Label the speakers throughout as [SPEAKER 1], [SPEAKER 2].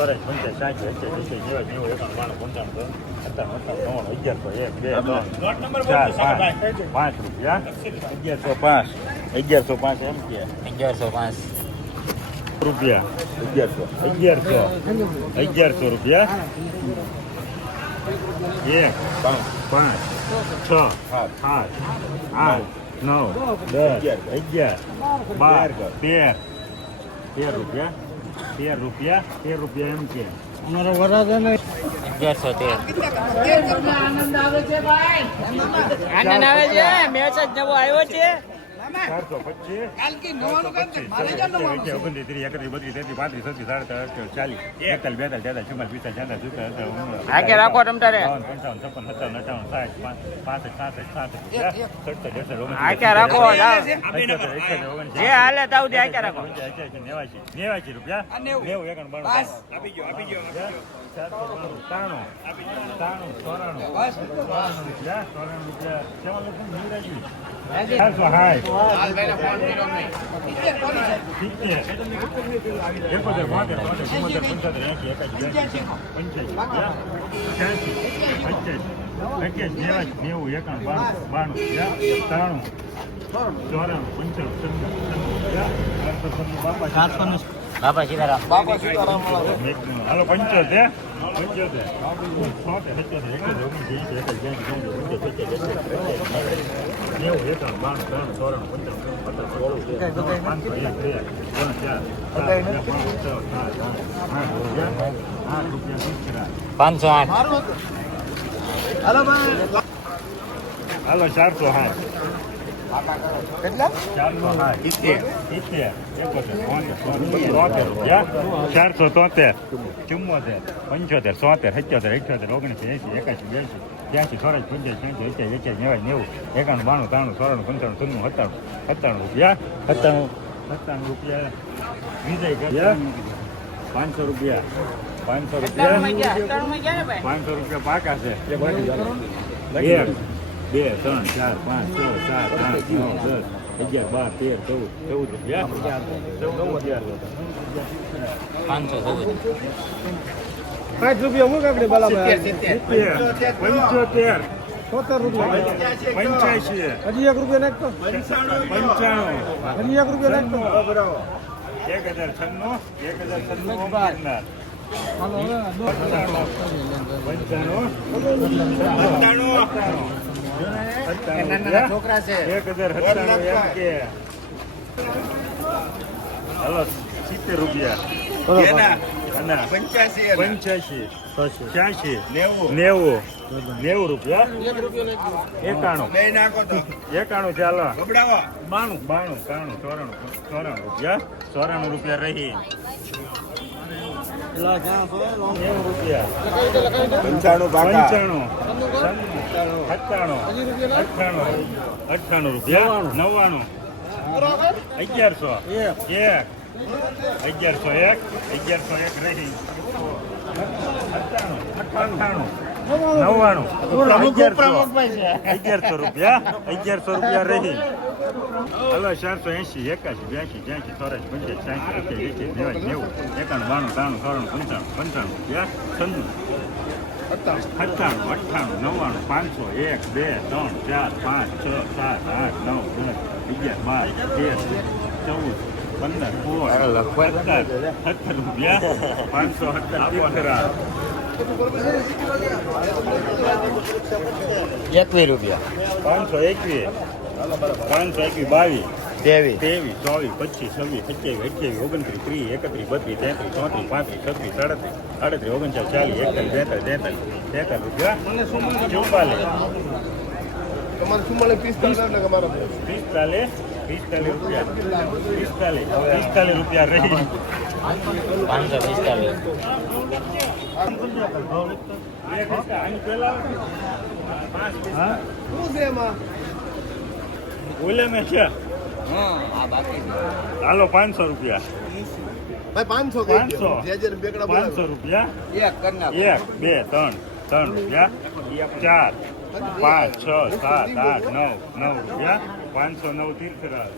[SPEAKER 1] સરસ પંચાયત એસી જેવા જેવો એકાણું બાણું પંચાણું સત્તાણું અઠાણું નવ્વાણું અગિયારસો એક બે ત્રણ ચાર પાંચ પાંચ રૂપિયા. અગિયારસો પાંચ અગિયારસો પાંચ એમ કે.
[SPEAKER 2] અગિયારસો પાંચ.
[SPEAKER 1] રૂપિયા અગિયારસો અગિયારસો અગિયારસો રૂપિયા. એક પાંચ છ સાત આઠ નવ દસ અગિયાર બાર તેર તેર રૂપિયા. તેર રૂપિયા તેર રૂપિયા એમ કે.
[SPEAKER 3] અમારો વરાદાને
[SPEAKER 2] અગિયારસો તેર.
[SPEAKER 4] આનંદ આવે છે મેચ જ નવો આવ્યો છે.
[SPEAKER 1] ચારસો પચીસ.
[SPEAKER 4] રાખો તમતારે રાખો જે હાલે તાવ દે આગે રાખો.
[SPEAKER 1] નેવાસી રૂપિયા. નેવું. એકાણું બાણું. ચારસો બાણું, ત્રાણું. ત્રાણું ચોરાણું ચોરાણું રૂપિયા ચોરાણું રૂપિયા. નેવું એકાણું બાણું બાણું ત્રાણું ચોરાણું પંચાણું બાપા
[SPEAKER 3] સાતસો
[SPEAKER 2] બાપા સીતારામ
[SPEAKER 1] હાલો પંચોતેર. પંચોતેર. એકોતેર નેવું એકાણું બાણું ત્રણ ચોરાણું પંચાણું પચાસ પાંચસો એક બે ત્રણ ચાર આઠ આઠ રૂપિયા આઠ કરા
[SPEAKER 2] પાંચસો આઠ.
[SPEAKER 1] હાલો ચારસો સાઠ ચારસો સિત્તેર. સિત્તેર. એકોતેર તોતેર રૂપિયા. ચારસો તોતેર ચુમ્મોતેર પંચોતેર સોતેર સત્યોતેર અઠ્યોતેર ઓગણીસો એંસી એકાસી બ્યાસી ત્યાંસી ચોરાસી પંચ્યાસી છ્યાસી એક્યાસી એક્યાસી નેવાય નેવું એકાણું બાણું ત્રાણું ચોરાણું પંચાણું છન્નું સત્તાણું સત્તાણું રૂપિયા સત્તાણું સત્તાણું રૂપિયા વિજય પાંચસો રૂપિયા પાંચસો રૂપિયા પાંચસો રૂપિયા પાકા છે એક બે ત્રણ ચાર પાંચ છ સાત આઠ નવ દસ અગિયાર બાર તેર ચૌદ ચૌદ રૂપિયા ચૌદ અગિયાર
[SPEAKER 2] પાંચસો ચૌદ
[SPEAKER 3] પાંચ રૂપિયા મૂક આપણે
[SPEAKER 1] બરાબર
[SPEAKER 3] સોતેર રૂપિયા.
[SPEAKER 1] પંચ્યાસી
[SPEAKER 3] હજી એક રૂપિયા નાખતો.
[SPEAKER 1] પંચાણું.
[SPEAKER 3] હજી એક રૂપિયા નાખતો.
[SPEAKER 1] એક હજાર છન્નું. એક હજાર છન્નું
[SPEAKER 4] છોકરા છે.
[SPEAKER 1] એક હજાર સિત્તેર રૂપિયા. અને પંચ્યાસી છ્યાસી. નેવું. નેવું. રૂપિયા? એકાણું. એકાણું ચાલો. બાણું. બાણું ત્રાણું ચોરાણું ચોરાણું રૂપિયા. ચોરાણું રૂપિયા રહી. નેવું રૂપિયા.
[SPEAKER 3] પંચાણું
[SPEAKER 1] પંચાણું. સત્તાણું. અઠ્ઠાણું. અઠ્ઠાણું રૂપિયા. નવ્વાણું. અગિયારસો. એક. અગિયારસો એક અગિયારસો એક રહી. અઠ્ઠાણું નવ્વાણું. અગિયારસો. રૂપિયા અગિયારસો રૂપિયા રહી. હલો ચારસો એંશી એકાશી બ્યાસી ત્યાંસી ચોરાસી પંચ્યાસી સાઠ એસી એસી નેવાસી નેવું એકાણું બાણું ત્રાણું ચોરાણું પંચાણું પંચાણું રૂપિયા છન્નું. સત્તાણું અઠ્ઠાણું નવ્વાણું પાંચસો એક બે ત્રણ ચાર પાંચ છ સાત આઠ નવ દસ અગિયાર બાર તેર ચૌદ પંદર સોળ સત્તર સત્તર રૂપિયા પાંચસો સત્તર
[SPEAKER 2] એકવીસ રૂપિયા.
[SPEAKER 1] પાંચસો એકવીસ પાંચસો એકવીસ બાવીસ
[SPEAKER 2] ત્રેવીસ.
[SPEAKER 1] ત્રેવીસ ચોવીસ પચીસ છવ્વીસ સત્યાવીસ અઠ્યાવીસ ઓગણત્રીસ ત્રીસ એકત્રીસ બત્રીસ તેત્રીસ ચોત્રીસ પાંત્રીસ છત્રીસ સાડત્રીસ આડત્રીસ ઓગણચાલીસ ચાલીસ એકતાલીસ બેતાલીસ તેતાલીસ તેતાલીસ રૂપિયા. ચુમ્માલીસ
[SPEAKER 3] તમારે ચુમ્માલીસ પિસ્તાલીસ
[SPEAKER 1] પિસ્તાલીસ રૂપિયા. પિસ્તાલીસ. પિસ્તાલીસ રૂપિયા રહી
[SPEAKER 2] પાંચસો પિસ્તાલીસ.
[SPEAKER 1] ઓલે મેં છે. હાલો પાંચસો રૂપિયા.
[SPEAKER 3] ભાઈ પાંચસો
[SPEAKER 1] પાંચસો. પાંચસો રૂપિયા.
[SPEAKER 3] એક
[SPEAKER 1] એક બે ત્રણ ત્રણ રૂપિયા. ચાર પાંચ છ સાત આઠ નવ નવ રૂપિયા. પાંચસો નવ તીર્થરાજ.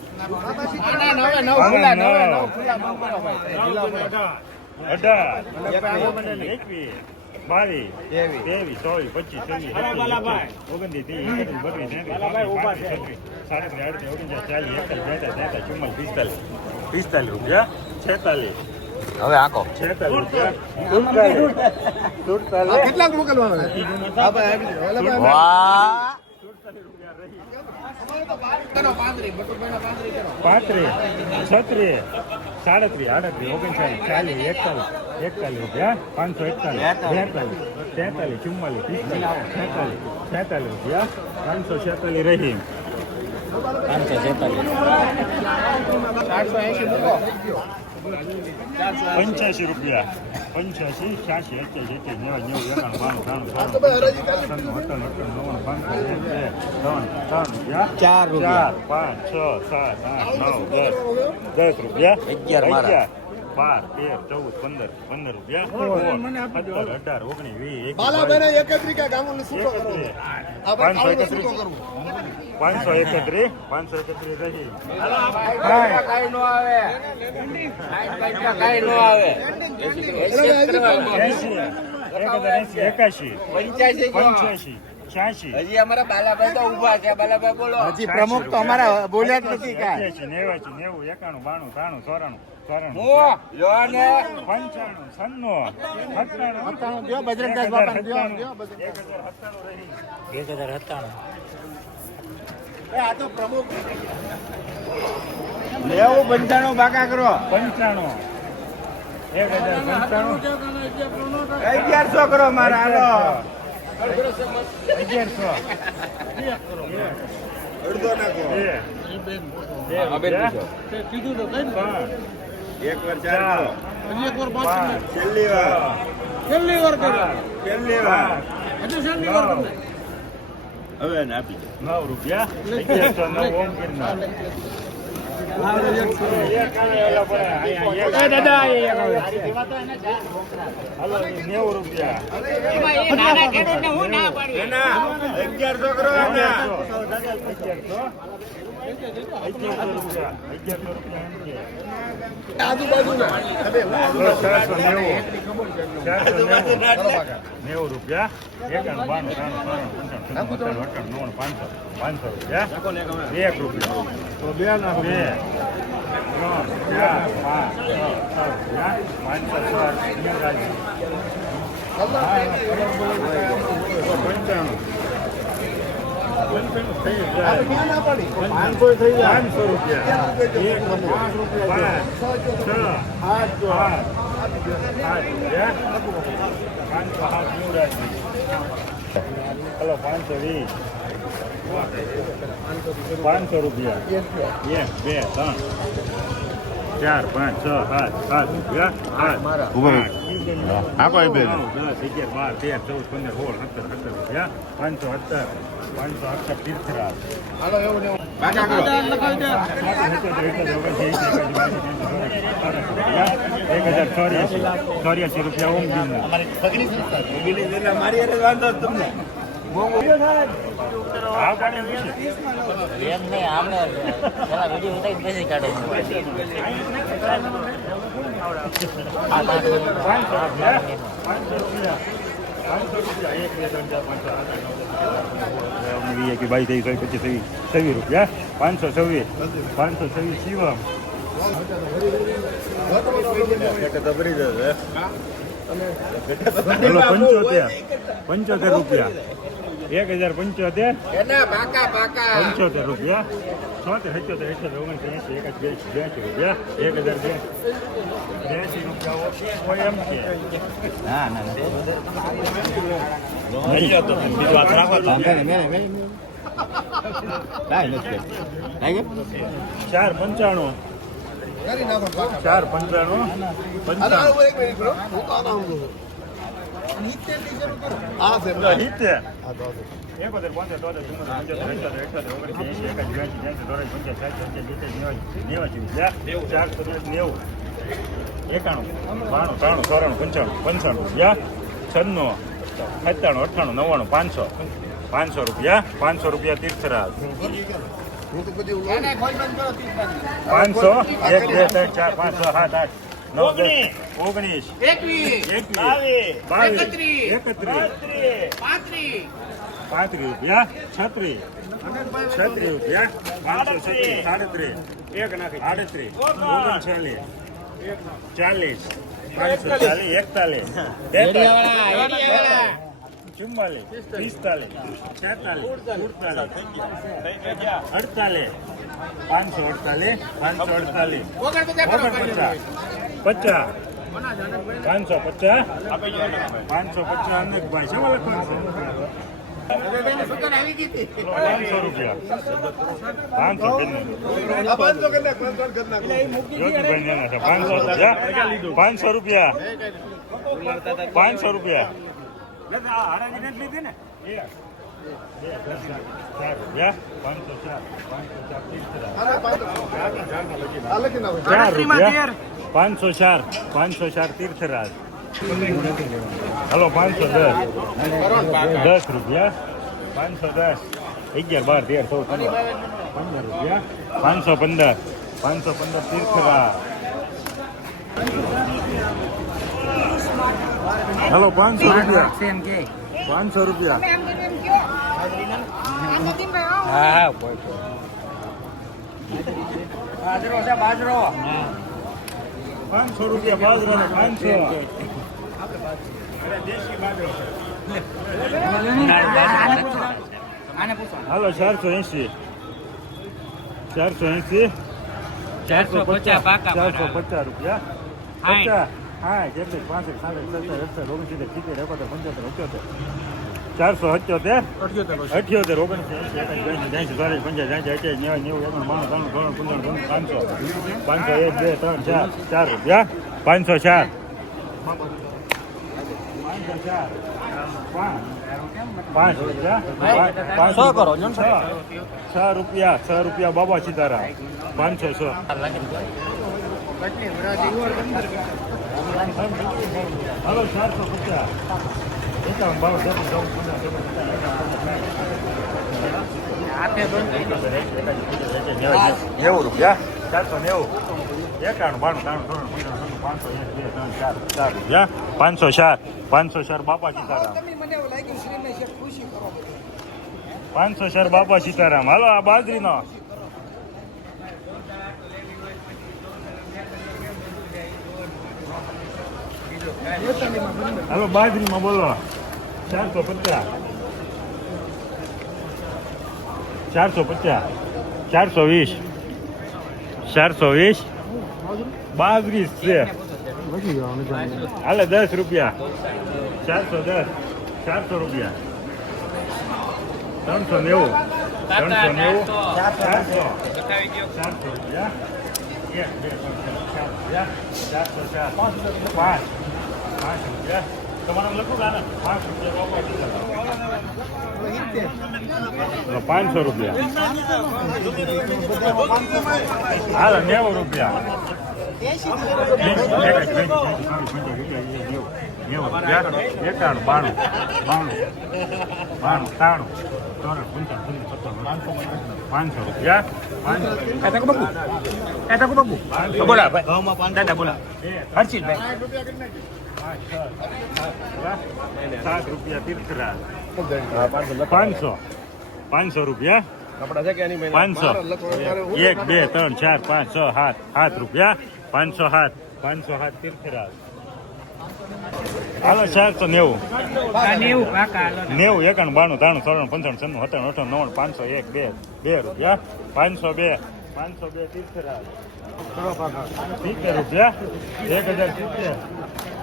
[SPEAKER 1] અઢાર એકવીસ બાવીસ ત્રેવીસ ચોવીસ પચીસ છવ્વીસ ઓગણત્રીસ ત્રીસ સાડત્રીસ આડત્રીસ ઓગણચાસ ચાલીસ એકતાલીસ બેતાલીસ તેતાલીસ ચુમ્માલીસ પિસ્તાલીસ પિસ્તાલીસ રૂપિયા છેતાલીસ
[SPEAKER 2] હવે
[SPEAKER 3] કેટલાક મોકલવાનો
[SPEAKER 1] પાંત્રીસ છત્રીસ સાડત્રીસ આડત્રીસ ઓગણચાલીસ ચાલીસ એકતાલીસ એકતાલીસ રૂપિયા પાંચસો એકતાલીસ બેતાલીસ તેતાલીસ ચુમ્માલીસ પિસ્તાલીસ છેતાલીસ છેતાલીસ રૂપિયા પાંચસો છેતાલીસ રહી
[SPEAKER 2] પાંચસો છેતાલીસ
[SPEAKER 1] પંચ્યાસી રૂપિયા પંચ્યાસી છ્યાસી અઠ્યાસી અઠ્યાસી નેવું નેવું એકાણું બાણું ત્રાણું અઠાણું અઠાણું નવ્વાણું પાંચસો એક બે ત્રણ ત્રણ
[SPEAKER 2] ચાર
[SPEAKER 1] ચાર પાંચ છ સાત આઠ નવ દસ દસ રૂપિયા.
[SPEAKER 2] અગિયાર અગિયાર
[SPEAKER 1] બાર તેર ચૌદ પંદર પંદર રૂપિયા સત્તર અઢાર ઓગણીસ વીસ એકવીસ, એકત્રીસ. પાંચસો એકત્રીસ
[SPEAKER 3] કરવું
[SPEAKER 1] પાંચસો એકત્રીસ પાંચસો એકત્રીસ નથી
[SPEAKER 2] કઈ નો આવે કઈ નો આવે
[SPEAKER 1] એકાશી
[SPEAKER 2] પંચ્યાસી
[SPEAKER 1] પંચ્યાસી
[SPEAKER 2] હજી અમારા બાલાભાઈ તો ઊભા છે. બાલાભાઈ બોલો.
[SPEAKER 1] હજી પ્રમુખ તો અમારા બોલ્યા જ નથી કાંઈ. નેવાસી નેવું એકાણું બાણું ત્રાણું ચોરાણું એક હજાર સત્તાણું.
[SPEAKER 2] એક
[SPEAKER 3] તો
[SPEAKER 2] નેવું પંચાણું બાકા કરો.
[SPEAKER 1] પંચાણું. એક
[SPEAKER 2] અગિયારસો કરો મારા હાલો.
[SPEAKER 1] અગિયારસો.
[SPEAKER 2] અડધો નાખો.
[SPEAKER 1] બે. બે રૂપિયા.
[SPEAKER 2] એક વાર
[SPEAKER 1] ચાર પાંચ.
[SPEAKER 2] છેલ્લી વાર.
[SPEAKER 1] છેલ્લી વાર
[SPEAKER 2] છેલ્લી વાર. હવે એને આપી દે.
[SPEAKER 1] નવ રૂપિયા? નવ ઓમ ગિરનાર નેવું રૂપિયા.
[SPEAKER 2] અગિયારસો કરો
[SPEAKER 1] અગિયારસો. નેવું રૂપિયા એકાણું બાણું ત્રાણું ત્રાણું પંચાણું પાંચસો પાંચસો રૂપિયા એક રૂપિયા તો બે બે ત્રણ ચાર પાંચ છ સાત પાંચસો છ પંચાણું પંચાણું થઈ જાય
[SPEAKER 3] ક્યાં ના પાડી
[SPEAKER 1] પાંચસો રૂપિયા. એક પાંચ રૂપિયા. છ આઠ આઠ આઠ પાંચસો સાત નીવડાવી હલો પાંચસો વીસ પાંચસો રૂપિયા. એક બે, ત્રણ. ચાર પાંચ છ સાત સાત રૂપિયા આઠ આઠ.
[SPEAKER 2] બે.
[SPEAKER 1] દસ અગિયાર બાર તેર ચૌદ પંદર સોળ સત્તર સત્તર રૂપિયા પાંચસો સત્તર પાંચસો સત્તર તીર્થરાજ
[SPEAKER 3] હાલો એવું
[SPEAKER 1] એક હજાર ચોર્યાસી. ચોર્યાસી રૂપિયા ઓમ
[SPEAKER 2] મારી વાંધો તમને. એમ નહીં બેસી કાઢે
[SPEAKER 1] પાંચસો રૂપિયા પાંચસો રૂપિયા પાંચસો રૂપિયા એક બે ત્રણ ચાર પાંચસો સાત આઠ નવ દસ વીસ એકવીસ બાવીસ ત્રેવીસ ચોવીસ પચીસ છવ્વીસ રૂપિયા પાંચસો છવ્વીસ પાંચસો છવ્વીસ શિવમ પંચોતેર. પંચોતેર રૂપિયા. એક હજાર પંચોતેર. પંચોતેર રૂપિયા. છોતેર સત્યોતેર અઠ્યોતેર ઓગણસી એક એકાસી બ્યાસી રૂપિયા. એક હજાર બે. બ્યાસી રૂપિયા એમ કે.
[SPEAKER 2] ના ના.
[SPEAKER 1] ચાર પંચાણું. ચાર પંચાણું એકાણું બાણું ત્રાણું ચોરાણું પંચાણું પંચાણું રૂપિયા છન્નું સત્તાણું અઠ્ઠાણું નવ્વાણું પાંચસો પાંચસો રૂપિયા પાંચસો રૂપિયા તીર્થરાજ
[SPEAKER 3] હું તો પછી
[SPEAKER 1] પાંચસો? એક બે ત્રણ ચાર પાંચ છ સાત આઠ નવ ઓગણીસ.
[SPEAKER 4] એકવીસ.
[SPEAKER 1] બાવીસ.
[SPEAKER 4] એકત્રીસ. પાંત્રીસ.
[SPEAKER 1] પાંત્રીસ. રૂપિયા? છત્રીસ. છત્રીસ રૂપિયા? પાંચસો છત્રીસ. સાડત્રીસ. આડત્રીસ ઓગણચાલીસ ચાલીસ. પાંચસો ચાલીસ. એકતાલીસ. ચુમ્માલીસ પિસ્તાલીસ છેતાલીસ અડતાલીસ પાંચસો અડતાલીસ પાંચસો અડતાલીસ ઓગણપચાસ પચાસ પાંચસો પચાસ પાંચસો પચાસ અનેકભાઈ શું લખવાનું પાંચસો? રૂપિયા. પાંચસો
[SPEAKER 3] પાંચસો પાંચસો
[SPEAKER 1] પાંચસો રૂપિયા? પાંચસો ચાર પાંચસો ચાર તીર્થરાજ. હલો પાંચસો દસ. દસ રૂપિયા. પાંચસો દસ. અગિયાર બાર તેર ચૌદ પંદર. પંદર રૂપિયા. પાંચસો પંદર. પાંચસો પંદર તીર્થરાજ. હલો પાંચસો રૂપિયા. પાંચસો રૂપિયા.
[SPEAKER 4] હા
[SPEAKER 1] પાંચસો રૂપિયા બાજરો પાંચસો. દેશી બાજરો
[SPEAKER 4] આને
[SPEAKER 1] હાલો ચારસો એસી. ચારસો એસી.
[SPEAKER 4] ચારસો પચાસ
[SPEAKER 1] ચારસો પચાસ રૂપિયા. પચાસ. હા જેટલી પાંસઠ સાઠ સત્તર અડસઠ ઓગણસિત્તેર સિત્તેર એકોતેર પંચોતેર અઠ્યોતેર ચારસો અઠ્યોતેર અઠ્યોતેર ઓગણસી એંસી ચોરાસી પંચાસી સાઠ અઠ્યાસી નેવું નેવું એકાણું બાણું ત્રાણું ત્રણ પંદર ત્રણ પાંચસો. પાંચસો એક બે ત્રણ ચાર ચાર રૂપિયા. પાંચસો ચાર. પાંચસો ચાર. પાંચ પાંચ રૂપિયા. પાંચ
[SPEAKER 4] સો કરો,
[SPEAKER 1] છ. છ રૂપિયા છ રૂપિયા બાબા સીતારામ. પાંચસો છ. હલો ચારસો પચાસ એકાવન બાવન ત્રેપન ચૌદ નેવું રૂપિયા ચારસો નેવું એકાણું બાણું ત્રાણું ત્રણ પાંચસો ત્રણ ચાર ચાર રૂપિયા પાંચસો ચાર પાંચસો ચાર બાપા સીતારામ પાંચસો ચાર બાપા સીતારામ હાલો આ બાજરીનો હાલો, બાજરીમાં બોલો. ચારસો પચાસ. ચારસો પચાસ. ચારસો વીસ. ચારસો વીસ. બાજરી છે. હાલે, દસ રૂપિયા. ચારસો દસ. ચારસો રૂપિયા. ત્રણસો નેવું. ત્રણસો નેવું. ચારસો. ચારસો રૂપિયા. પાંચ. પાંચસો રૂપિયા હાલો નેવું રૂપિયા એકાણું બાણું બાણું બાણું ત્રાણું પાંચસો રૂપિયા પાંચસો
[SPEAKER 4] બોલા ભાઈ દાદા બોલા હર્ષિતભાઈ
[SPEAKER 1] સાત રૂપિયા તીર્થરાજ પાંચસો પાંચસો. રૂપિયા?
[SPEAKER 3] કપડાં છે કે એની મહિને?
[SPEAKER 1] પાંચસો. એક બે ત્રણ ચાર પાંચ છ સાત. સાત રૂપિયા? પાંચસો સાત. પાંચસો સાત તીર્થરાજ હાલો ચારસો નેવું.
[SPEAKER 4] નેવું પાકા
[SPEAKER 1] એકાણું બાણું ત્રાણું ત્રણ પંચાણું છન્નું સત્તાણું અઠાણું નવ્વાણું પાંચસો એક બે બે રૂપિયા. પાંચસો બે. પાંચસો બે તીર્થરાજ સિત્તેર રૂપિયા? એક હજાર સિત્તેર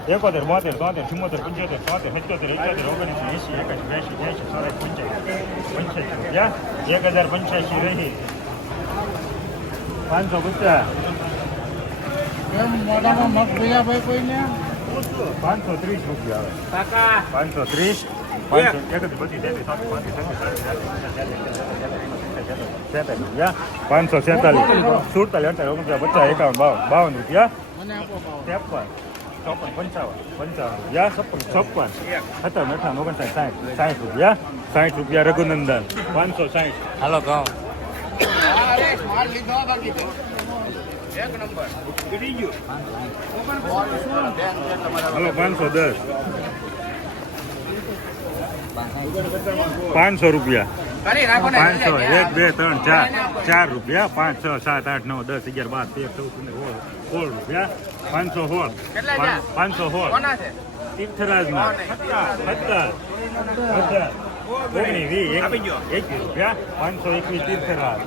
[SPEAKER 1] એકોતેર બોતેર તોતેર ચુમ્મોતેર પંચોતેર તોતેર સત્યોતેર એકોતેર ઓગણીસો એસી એકાસી બ્યાસી બ્યાસી ચોરાસી પંચ્યાસી પંચ્યાસી રૂપિયા એક હજાર પંચ્યાસી રહી પાંચસો પચાસ
[SPEAKER 4] મોઢામાં મગ ભર્યા ભાઈ કોઈને
[SPEAKER 1] પાંચસો ત્રીસ રૂપિયા આવે પાંચસો ત્રીસ પાંચસો રૂપિયા પાંચસો છેતાલીસ સુડતાલીસ અડતાલીસ ઓગણપચાસ પચાસ એકાવન બાવન બાવન રૂપિયા ત્રેપન ચોપન પંચાવન. પંચાવન. રૂપિયા છપ્પન છપ્પન. અઠાવન ઓગણસાઠ સાઠ સાઠ રૂપિયા. સાઠ રૂપિયા રઘુનંદન. પાંચસો સાઠ
[SPEAKER 2] હાલો કહો.
[SPEAKER 1] હલો પાંચસો દસ. પાંચસો રૂપિયા. પાંચસો એક બે ત્રણ ચાર. ચાર રૂપિયા પાંચ છ સાત આઠ નવ દસ અગિયાર બાર તેર ચૌદ સોળ રૂપિયા. પાંચસો સોળ. પાંચસો સોળ. તીર્થરાજના. સત્તર સત્તર. સત્તર. ઓગણીસ વીસ એકવીસ રૂપિયા. પાંચસો એકવીસ તીર્થરાજ.